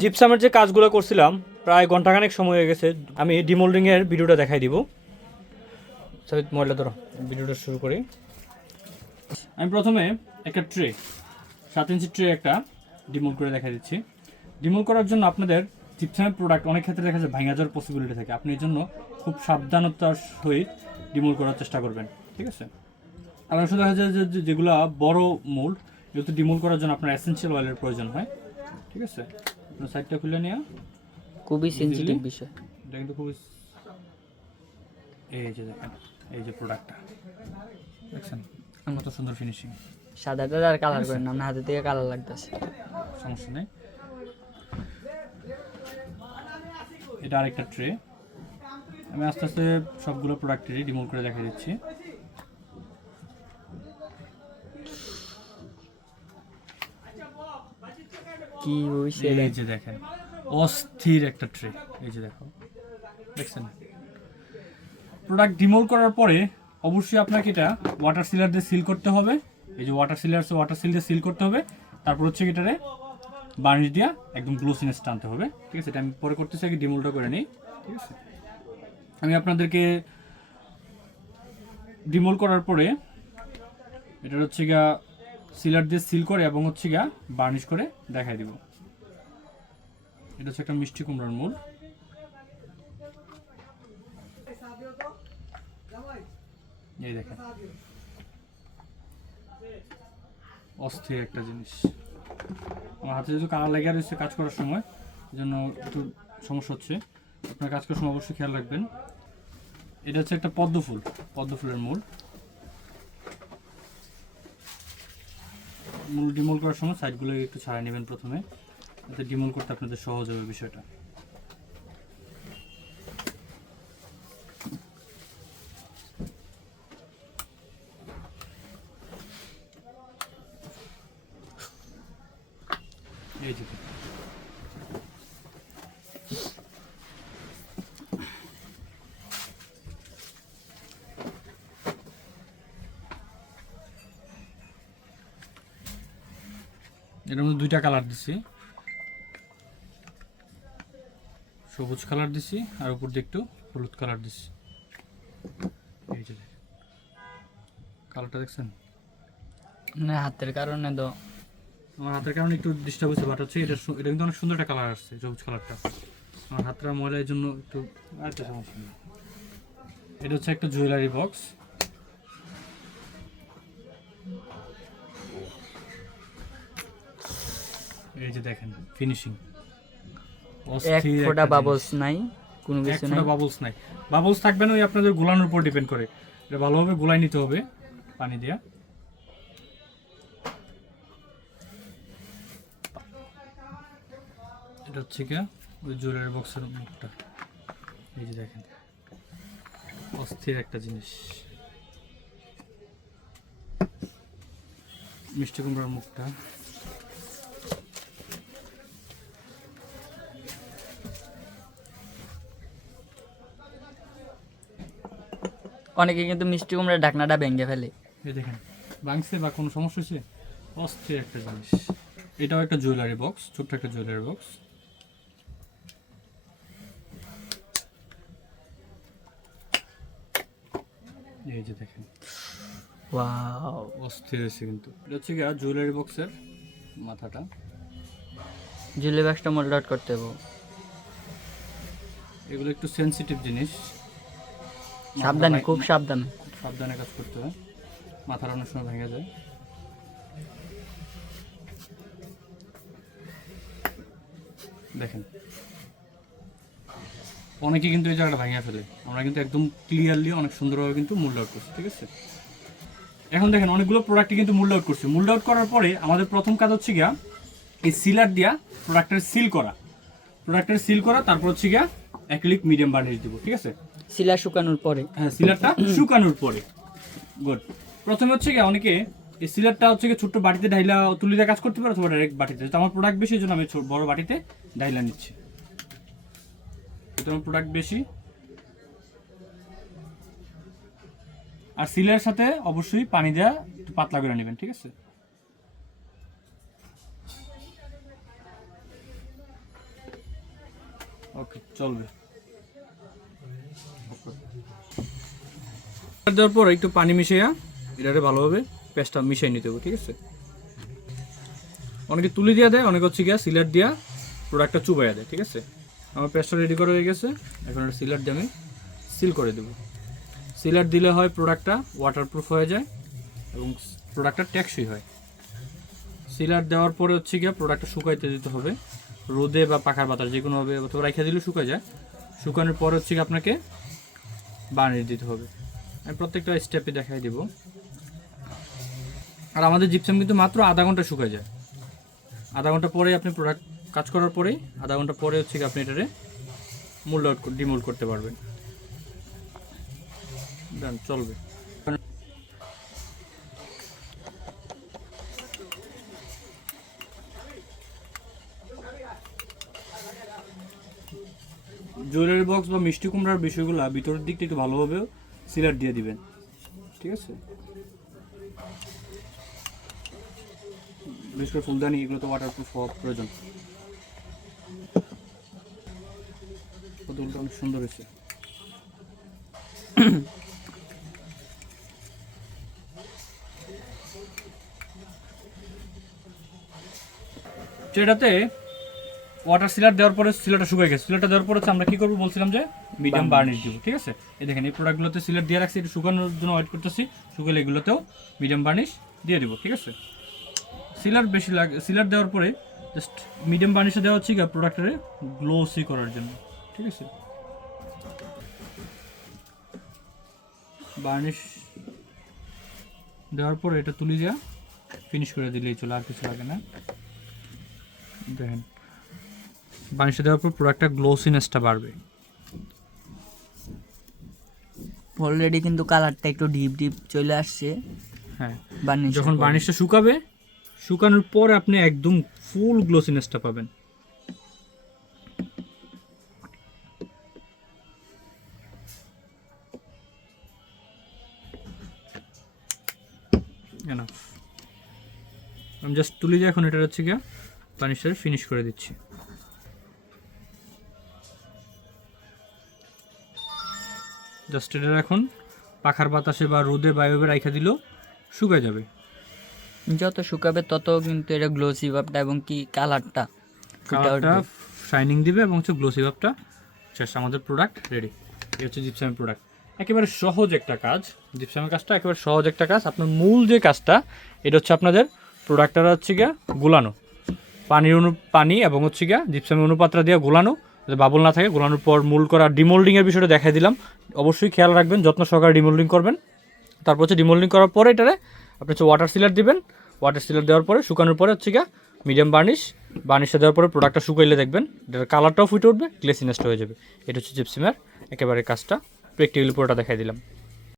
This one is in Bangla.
জিপসামের যে কাজগুলো করছিলাম, প্রায় ঘন্টাখানেক সময় হয়ে গেছে। আমি ডিমোল্ডিংয়ের ভিডিওটা দেখাই দিব। মোবাইলটা ধরো। ভিডিওটা শুরু করি। আমি প্রথমে একটা ট্রে, সাত ইঞ্চি ট্রে একটা ডিমোল করে দেখা দিচ্ছি। ডিমোল করার জন্য আপনাদের জিপসামের প্রোডাক্ট অনেক ক্ষেত্রে দেখা যায় ভাঙা যাওয়ার পসিবিলিটি থাকে। আপনি এর জন্য খুব সাবধানতার সহিত ডিমোল করার চেষ্টা করবেন, ঠিক আছে? আর সময় দেখা যায় যে যেগুলো বড় মোল্ড যেহেতু ডিমোল করার জন্য আপনার এসেন্সিয়াল অয়েলের প্রয়োজন হয়, ঠিক আছে? সাইডটা খুলে নেওয়া খুবই সেনসিটিভ বিষয়। এটা কিন্তু খুবই এই যে দেখেন এই যে প্রোডাক্টটা দেখছেন? কত সুন্দর ফিনিশিং সাদাটা আর কালার করেন না আপনার হাতে থেকে কালার লাগতেছে। সমস্যা নেই। এটা আরেকটা ট্রে আমি আস্তে আস্তে সবগুলো প্রোডাক্টেরই ডিমোল করে দেখা দিচ্ছি। কি হইছে এই যে দেখেন অস্থির একটা ট্রে এই যে দেখো দেখছেন? প্রোডাক্ট ডিমোল করার পরে অবশ্যই আপনাকে এটা ওয়াটার সিলার দিয়ে সিল করতে হবে। এই যে ওয়াটার সিলার ওয়াটার সিল দিয়ে সিল করতে হবে। তারপর হচ্ছে এটারে বার্নিশ দিয়া একদম গ্লোসিনেস টানতে হবে। ঠিক আছে? এটা আমি পরে করতেছি আগে ডিমোলটা করে নিই। ঠিক আছে? আমি আপনাদেরকে ডিমোল করার পরে এটা হচ্ছে গিয়া সিলার দিয়ে সিল করে এবং হচ্ছে গিয়া বার্নিশ করে দেখাই দিব। এটা হচ্ছে একটা মিষ্টি কুমড়ার মূল। এই দেখেন। অস্থির একটা জিনিস। আমার হাতে যেহেতু কালার লেগে রয়েছে কাজ করার সময় জন্য একটু সমস্যা হচ্ছে। আপনার কাজ করার সময় অবশ্যই খেয়াল রাখবেন। এটা হচ্ছে একটা পদ্ম ফুল, পদ্ম ফুলের মূল। ডিমোল করার সময় সাইডগুলো একটু ছাড়া নেবেন প্রথমে। যাতে ডিমোল করতে আপনাদের সহজ হবে বিষয়টা। এটার মধ্যে দুইটা কালার দিছি। সবুজ কালার দিছি আর উপর দিয়ে একটু হলুদ কালার দিছি। এই যে কালারটা দেখছেন? মানে হাতের কারণে তো। আমার হাতের কারণে একটু ডিস্টার্ব হচ্ছে বাট হচ্ছে এটা এটা কিন্তু অনেক সুন্দর একটা কালার আসছে সবুজ কালারটা আমার হাতটা ময়লার জন্য একটু আচ্ছা সমস্যা নেই। এটা হচ্ছে একটা জুয়েলারি বক্স এই যে দেখেন ফিনিশিং এক ফোঁটা বাবলস নাই কোনো কিছু নাই। বাবলস নাই। বাবলস থাকবে না ওই আপনাদের গোলানোর উপর ডিপেন্ড করে। এটা ভালোভাবে গোলাই নিতে হবে পানি দিয়া। এটা হচ্ছে কি ওই জুয়েলারি বক্সের মুখটা। এই যে দেখেন অস্থির একটা জিনিস। মিষ্টি কুমড়ার মুখটা। অনেকে কিন্তু মিষ্টি কুমড়ার ঢাকনাটা ভেঙে ফেলে। এই দেখেন ভাঙছে বা কোনো সমস্যা হয়েছে? অস্থির একটা জিনিস। এটাও একটা জুয়েলারি বক্স ছোট্ট একটা জুয়েলারি বক্স এই যে দেখেন। ওয়াও। অস্থির হয়েছে কিন্তু। এটা হচ্ছে গিয়া জুয়েলারি বক্সের মাথাটা। জুলে ব্যাগসটা মোল্ড আউট করতে হবে। এগুলো একটু সেনসিটিভ জিনিস। সাবধানে খুব সাবধানে। সাবধানে কাজ করতে হয়। মাথার অনেক সময় ভেঙে যায়। দেখেন। অনেকে কিন্তু এই জায়গাটা ভেঙে ফেলে। আমরা কিন্তু একদম ক্লিয়ারলি অনেক সুন্দরভাবে কিন্তু মূল্য আউট করছি ঠিক আছে? এখন দেখেন অনেকগুলো প্রোডাক্টই কিন্তু মূল্য আউট করছি। মূল্য আউট করার পরে আমাদের প্রথম কাজ হচ্ছে গিয়া এই সিলার দিয়া প্রোডাক্টের সিল করা। প্রোডাক্টের সিল করা তারপর হচ্ছে গিয়া অ্যাক্রিলিক মিডিয়াম বার্নিশ দিব ঠিক আছে? শিলা শুকানোর পরে। হ্যাঁ সিলারটা শুকানোর পরে। গুড প্রথমে হচ্ছে কি অনেকে এই সিলারটা হচ্ছে ছোট্ট বাটিতে ঢাইলা তুলিতে কাজ করতে পারে অথবা ডাইরেক্ট বাটিতে। তো আমার প্রোডাক্ট বেশি জন্য আমি বড় বাটিতে ঢাইলা নিচ্ছি। তো আমার প্রোডাক্ট বেশি। আর সিলারের সাথে অবশ্যই পানি দেওয়া একটু পাতলা করে নেবেন, ঠিক আছে? ওকে চলবে। দেওয়ার পর একটু পানি মিশিয়ে এটাকে ভালোভাবে পেস্টটা মিশিয়ে নিতে হবে, ঠিক আছে? অনেকে তুলি দিয়ে দেয়, অনেকে হচ্ছে গিয়া সিলার দিয়া প্রোডাক্টটা চুবাইয়া দেয়, ঠিক আছে? আমার পেস্টটা রেডি করা হয়ে গেছে, এখন একটা সিলার দিয়ে আমি সিল করে দেবো। সিলার দিলে হয় প্রোডাক্টটা ওয়াটারপ্রুফ হয়ে যায় এবং প্রোডাক্টটা টেকসই হয়। সিলার দেওয়ার পরে হচ্ছে গিয়ে প্রোডাক্টটা শুকাইতে দিতে হবে। রোদে বা পাখার বাতাস যে কোনোভাবে অথবা রাখা দিলে শুকায় যায়। শুকানোর পর হচ্ছে গিয়ে আপনাকে বানিয়ে দিতে হবে। আমি প্রত্যেকটা স্টেপে দেখাই দিব। আর আমাদের জিপসাম কিন্তু মাত্র আধা ঘণ্টা শুকায় যায়। আধা ঘণ্টা পরে আপনি প্রোডাক্ট কাজ করার পরেই আধা ঘণ্টা পরে হচ্ছে আপনি এটারে আউট ডিমোল্ড করতে পারবেন। ডান চলবে। জুয়েলারি বক্স বা মিষ্টি কুমড়ার বিষয়গুলো ভিতরের দিকটা একটু ভালোভাবে সিলার দিয়ে দিবেন। ঠিক আছে? বিশেষ করে ফুলদানি, এগুলো তো ওয়াটারপ্রুফ হওয়া প্রয়োজন। পুতুলটা অনেক সুন্দর হয়েছে। সেটাতে ওয়াটার সিলার দেওয়ার পরে সিলারটা শুকিয়ে গেছে। সিলারটা দেওয়ার পরে আমরা কি করব বলছিলাম যে মিডিয়াম বার্নিশ দিব ঠিক আছে? এই দেখেন এই প্রোডাক্টগুলোতে সিলার দিয়ে রাখছি একটু শুকানোর জন্য ওয়েট করতেছি শুকালে এগুলোতেও মিডিয়াম বার্নিশ দিয়ে দিব ঠিক আছে? সিলার বেশি লাগে সিলার দেওয়ার পরে জাস্ট মিডিয়াম বার্নিশে দেওয়া হচ্ছে কি প্রোডাক্টের গ্লোসি করার জন্য ঠিক আছে? বার্নিশ দেওয়ার পরে এটা তুলে দেওয়া ফিনিশ করে দিলেই চলে আর কিছু লাগে না। দেখেন। বানিশে দেওয়ার পর প্রোডাক্টটা গ্লোসিনেসটা বাড়বে। অলরেডি কিন্তু কালারটা একটু ডিপ ডিপ চলে আসছে। হ্যাঁ। বার্নিশ যখন বার্নিশটা শুকাবে শুকানোর পর আপনি একদম ফুল গ্লোসিনেসটা পাবেন. আমি জাস্ট তুলি দিয়ে এখন এটা হচ্ছে গিয়ে বার্নিশটা ফিনিশ করে দিচ্ছি। জাস্ট এটা এখন পাখার বাতাসে বা রোদে বায়ুবে রাইখা দিলেও শুকায় যাবে। যত শুকাবে তত কিন্তু এটা গ্লোসি ভাবটা এবং কি কালারটা কালারটা শাইনিং দিবে এবং হচ্ছে গ্লোসি ভাবটা শেষ আমাদের প্রোডাক্ট রেডি এই হচ্ছে জিপসামের প্রোডাক্ট একেবারে সহজ একটা কাজ। জিপসামের কাজটা একেবারে সহজ একটা কাজ। আপনার মূল যে কাজটা এটা হচ্ছে আপনাদের প্রোডাক্টটা হচ্ছে গিয়া গোলানো। পানির অনু পানি এবং হচ্ছে গিয়া জিপসামের অনুপাতটা দিয়ে গোলানো। যাতে বাবল না থাকে গোলানোর পর মূল করা ডিমোল্ডিংয়ের বিষয়টা দেখাই দিলাম। অবশ্যই খেয়াল রাখবেন, যত্ন সহকারে ডিমোল্ডিং করবেন। তারপর হচ্ছে ডিমোল্ডিং করার পরে এটারে আপনি হচ্ছে ওয়াটার সিলার দিবেন। ওয়াটার সিলার দেওয়ার পরে শুকানোর পরে হচ্ছে গিয়া মিডিয়াম বার্নিশ বার্নিশটা দেওয়ার পরে প্রোডাক্টটা শুকাইলে দেখবেন, এটার কালারটাও ফুটে উঠবে গ্লেসিনেসটা হয়ে যাবে। এটা হচ্ছে জিপসিমের একেবারে কাজটা। প্র্যাকটিক্যালি পুরোটা দেখাই দিলাম।